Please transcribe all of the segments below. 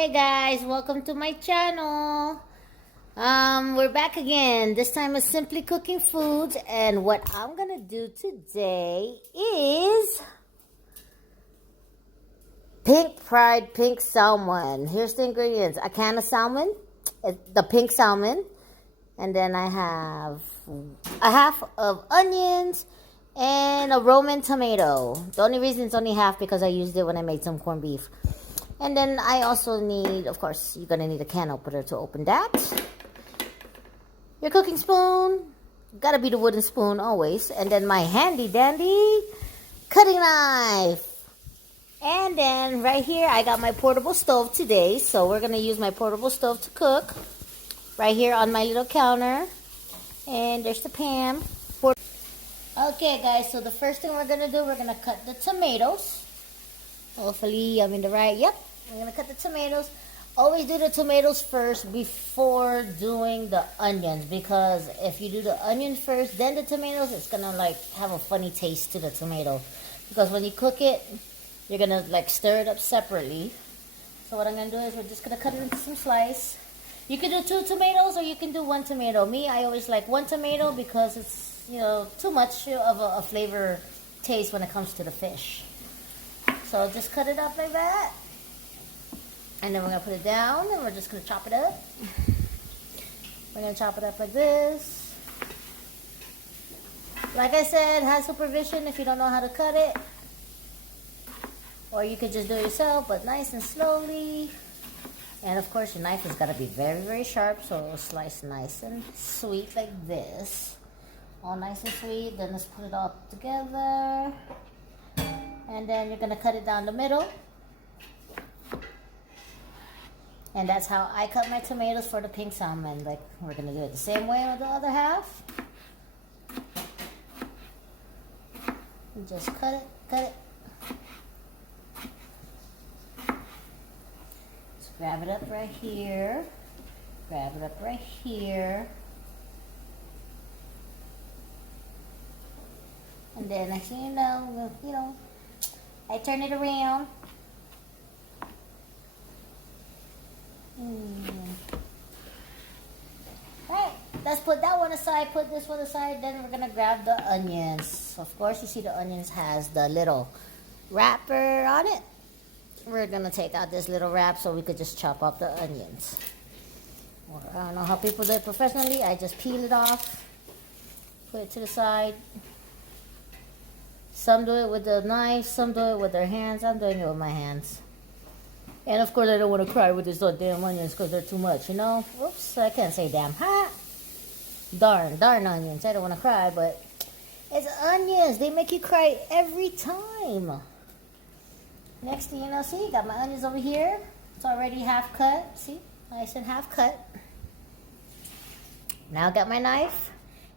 Hey guys, welcome to my channel. We're back again. This time with Simply Cooking Foods, and what I'm gonna do today is fried pink salmon. Here's the ingredients: a can of salmon, the pink salmon, and then I have a half of onions and a Roman tomato. The only reason it's only half because I used it when I made some corned beef. And then I also need, of course, you're going to need a can opener to open that. Your cooking spoon. Got to be the wooden spoon always. And then my handy dandy cutting knife. And then right here, I got my portable stove today. So we're going to use my portable stove to cook. Right here on my little counter. And there's the pan. Okay, guys, so the first thing we're going to do, we're going to cut the tomatoes. Hopefully I'm in the right. Yep, I'm going to cut the tomatoes. Always do the tomatoes first before doing the onions, because if you do the onions first, then the tomatoes, it's going to like have a funny taste to the tomato. Because when you cook it, you're going to like stir it up separately. So what I'm going to do is we're just going to cut it into some slice. You can do 2 tomatoes or you can do 1 tomato. Me, I always like 1 tomato because it's, you know, too much of a flavor taste when it comes to the fish. So just cut it up like that. And then we're going to put it down and we're just going to chop it up. We're going to chop it up like this. Like I said, have supervision if you don't know how to cut it. Or you could just do it yourself, but nice and slowly. And of course your knife has got to be very, very sharp, so it'll slice nice and sweet like this. All nice and sweet. Then let's put it all together. And then you're going to cut it down the middle. And that's how I cut my tomatoes for the pink salmon. Like, we're going to do it the same way with the other half. And just cut it, cut it. Just grab it up right here. Grab it up right here. And then next thing you know, I turn it around. Alright, let's put that one aside, put this one aside, then we're going to grab the onions. Of course, you see the onions has the little wrapper on it. We're going to take out this little wrap so we could just chop up the onions. Or, I don't know how people do it professionally. I just peel it off, put it to the side. Some do it with the knife, some do it with their hands. I'm doing it with my hands. And of course, I don't want to cry with these little damn onions because they're too much, you know? Whoops, I can't say damn. Ha! Darn onions. I don't want to cry, but it's onions. They make you cry every time. Next thing you know, see, got my onions over here. It's already half cut. See, nice and half cut. Now I got my knife.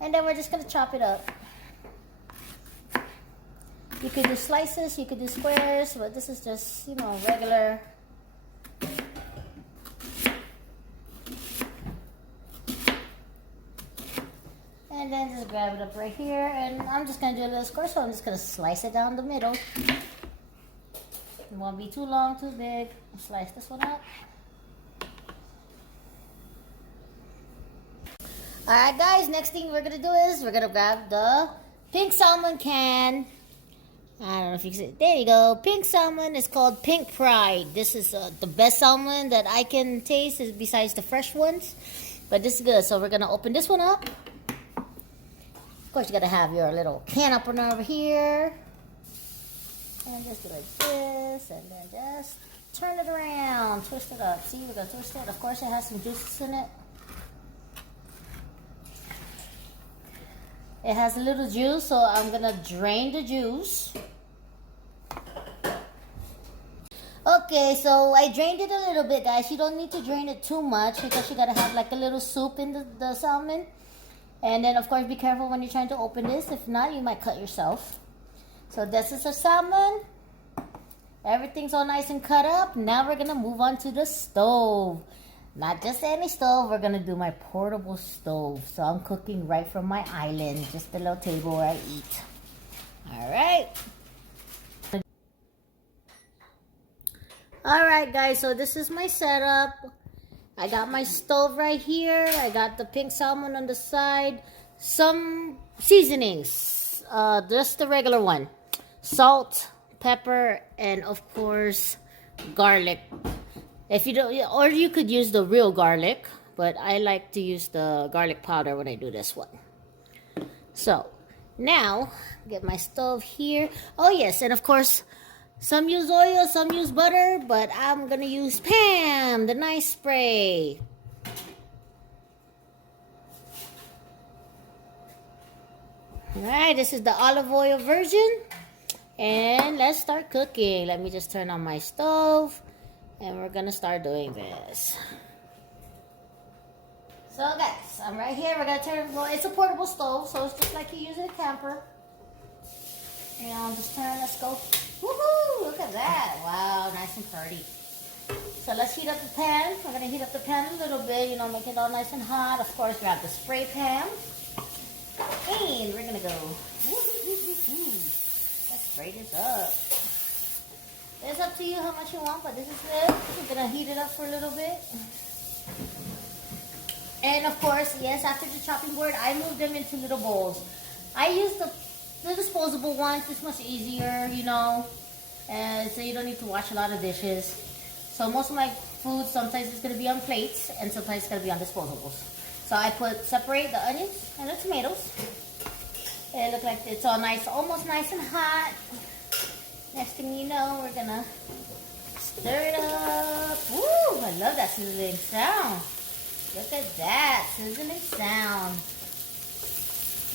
And then we're just going to chop it up. You could do slices, you could do squares, but this is just, you know, regular. And then just grab it up right here, and I'm just going to do a little square, so I'm just going to slice it down the middle. It won't be too long, too big. Slice this one up. Alright guys, next thing we're going to do is we're going to grab the pink salmon can. I don't know if you can see it. There you go. Pink salmon is called pink fried. This is the best salmon that I can taste besides the fresh ones. But this is good. So we're going to open this one up. Of course, you got to have your little can opener over here. And just do like this. And then just turn it around. Twist it up. See, we're going to twist it. Of course, it has some juices in it. It has a little juice, so I'm going to drain the juice. Okay, so I drained it a little bit, guys. You don't need to drain it too much because you got to have like a little soup in the salmon. And then, of course, be careful when you're trying to open this. If not, you might cut yourself. So this is our salmon. Everything's all nice and cut up. Now we're going to move on to the stove. Not just any stove, we're going to do my portable stove. So I'm cooking right from my island, just a little table where I eat. All right. Alright guys, so this is my setup. I got my stove right here. I got the pink salmon on the side. Some seasonings. Just the regular one. Salt, pepper, and of course, garlic. If you don't, or you could use the real garlic, but I like to use the garlic powder when I do this one. So, now, get my stove here. Oh yes, and of course, some use oil, some use butter, but I'm gonna use Pam, the nice spray. Alright, this is the olive oil version. And let's start cooking. Let me just turn on my stove. And we're gonna start doing this. So guys, I'm right here. We're gonna turn, well, it's a portable stove, so it's just like you use in a camper. And I'll just turn, let's go. Woohoo! Look at that. Wow, nice and pretty. So let's heat up the pan. We're gonna heat up the pan a little bit, you know, make it all nice and hot. Of course, grab the spray pan. And we're gonna go. Let's spray this up. It's up to you how much you want, but this is it. We're gonna heat it up for a little bit. And of course, yes, after the chopping board, I moved them into little bowls. I use the disposable ones. It's much easier, you know, and so you don't need to wash a lot of dishes. So most of my food, sometimes it's gonna be on plates, and sometimes it's gonna be on disposables. So I separate the onions and the tomatoes. It looks like it's all nice, almost nice and hot. Next thing you know, we're gonna stir it up. Woo! I love that sizzling sound. Look at that sizzling sound.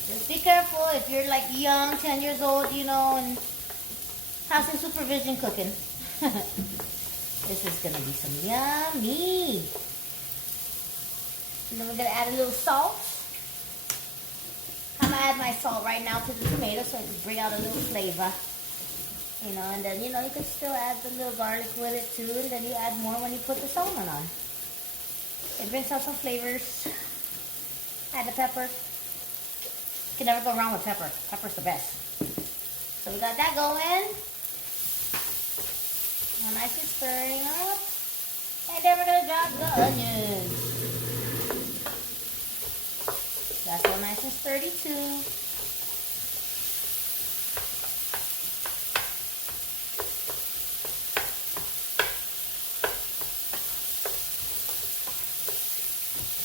Just be careful if you're like young, 10 years old, you know, and have some supervision cooking. This is gonna be some yummy. And then we're gonna add a little salt. I'm gonna add my salt right now to the tomato so it can bring out a little flavor. You know, and then, you know, you can still add the little garlic with it too, and then you add more when you put the salmon on. It brings out some flavors. Add the pepper. You can never go wrong with pepper. Pepper's the best. So we got that going. Now nicely stirring up. And then we're going to drop the onions. That's all nice and sturdy too.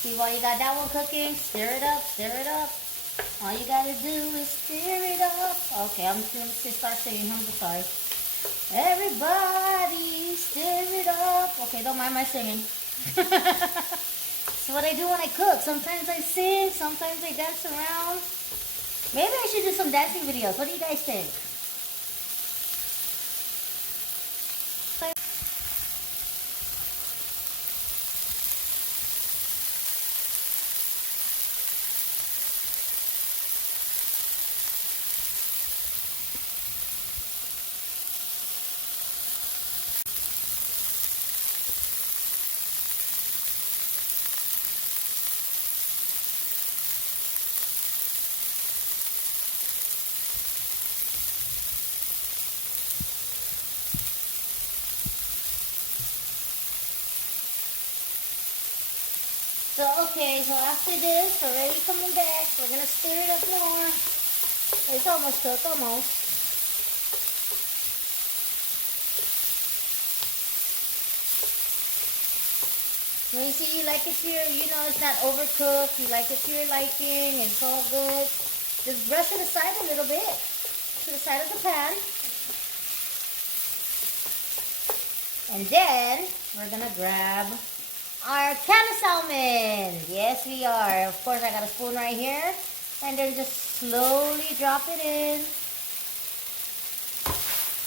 See, while you got that one cooking, stir it up, stir it up. All you gotta do is stir it up. Okay, I'm just gonna start singing. I'm sorry. Everybody, stir it up. Okay, don't mind my singing. That's what I do when I cook. Sometimes I sing, sometimes I dance around. Maybe I should do some dancing videos. What do you guys think? So, okay, so after this, already coming back, we're going to stir it up more. It's almost cooked, almost. When you see you like it to your, you know, it's not overcooked, you like it to your liking, it's all good. Just brush it aside a little bit, to the side of the pan. And then, we're going to grab our can of salmon. Yes, we are. Of course, I got a spoon right here. And then just slowly drop it in.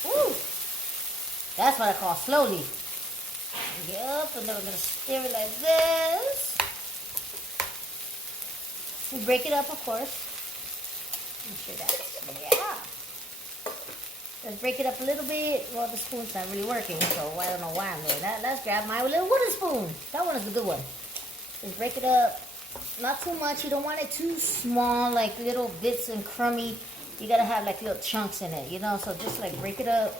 Woo! That's what I call slowly. Yep, and then we're going to stir it like this. We break it up, of course. Make sure that's, yeah. Let's break it up a little bit. Well, the spoon's not really working, so I don't know why I'm doing that. Let's grab my little wooden spoon. That one is the good one. Just break it up. Not too much. You don't want it too small, like little bits and crummy. You gotta have like little chunks in it, you know? So just like break it up.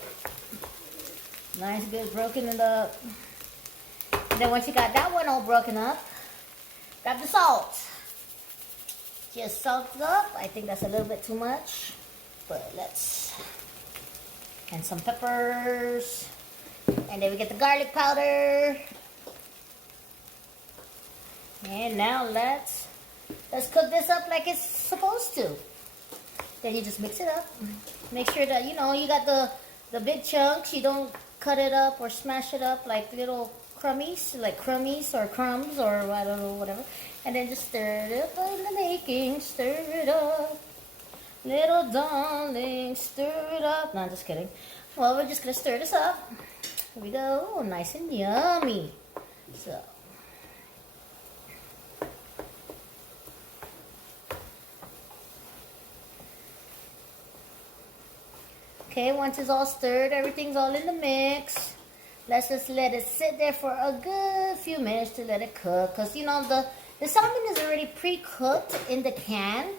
Nice, good, broken it up. And then once you got that one all broken up, grab the salt. Just salt it up. I think that's a little bit too much, but let's. And some peppers. And then we get the garlic powder. And now let's cook this up like it's supposed to. Then you just mix it up. Make sure that, you know, you got the big chunks. You don't cut it up or smash it up like little crummies, or crumbs, or I don't know, whatever. And then just stir it up in the making. Stir it up. Little darling, stir it up. No, I'm just kidding. Well, we're just going to stir this up. Here we go. Oh, nice and yummy. So. Okay, once it's all stirred, everything's all in the mix. Let's just let it sit there for a good few minutes to let it cook. Because, you know, the salmon is already pre-cooked in the can.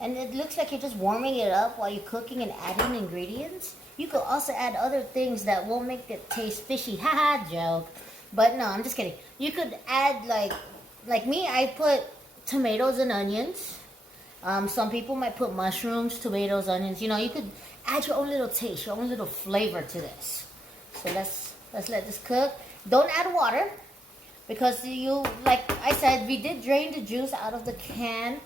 And it looks like you're just warming it up while you're cooking and adding ingredients. You could also add other things that won't make it taste fishy. Haha, joke. But no, I'm just kidding. You could add, like me, I put tomatoes and onions. Some people might put mushrooms, tomatoes, onions. You know, you could add your own little taste, your own little flavor to this. So let's let this cook. Don't add water because you, like I said, we did drain the juice out of the can,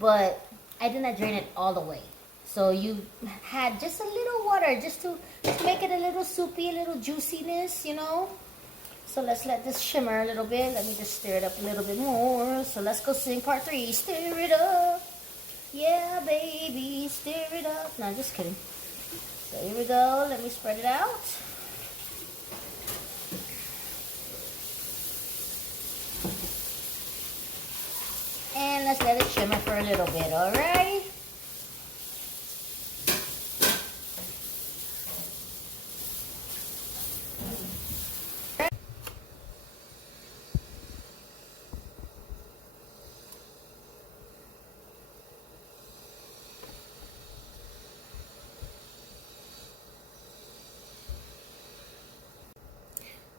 but I did not drain it all the way. So you had just a little water just to make it a little soupy, a little juiciness, you know. So let's let this shimmer a little bit. Let me just stir it up a little bit more. So let's go sing part 3. Stir it up. Yeah, baby, stir it up. No, just kidding. So here we go. Let me spread it out. And let's let it shimmer for a little bit, all right?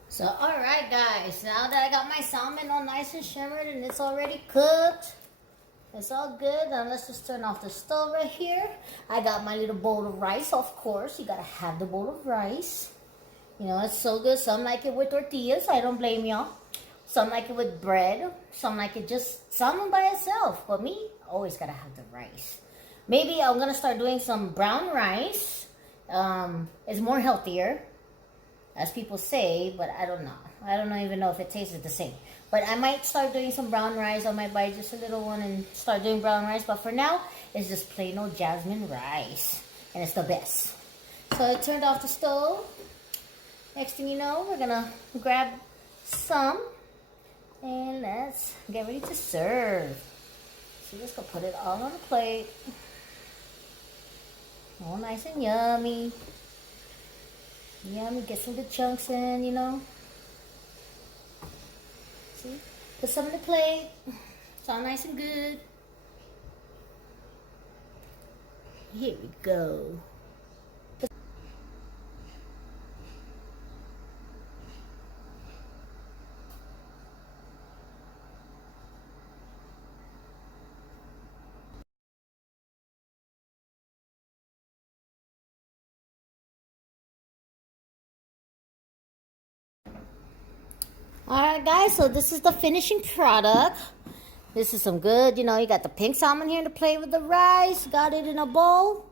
So, alright guys, now that I got my salmon all nice and shimmered and it's already cooked, it's all good. Now let's just turn off the stove right here. I got my little bowl of rice, of course. You gotta have the bowl of rice. You know, it's so good. Some like it with tortillas. I don't blame y'all. Some like it with bread. Some like it just salmon by itself. But me, always gotta have the rice. Maybe I'm gonna start doing some brown rice. It's more healthier, as people say, but I don't know. I don't even know if it tastes the same. But I might start doing some brown rice. I might buy just a little one and start doing brown rice. But for now, it's just plain old jasmine rice. And it's the best. So I turned off the stove. Next thing you know, we're going to grab some. And let's get ready to serve. So just go put it all on the plate. All nice and yummy. Yummy, get some good chunks in, you know. See? Put some on the plate. It's all nice and good. Here we go. Alright guys, so this is the finishing product. This is some good, you know, you got the pink salmon here to play with the rice. Got it in a bowl.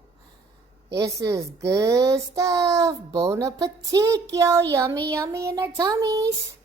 This is good stuff. Bon appetit, yo. Yummy, yummy in our tummies.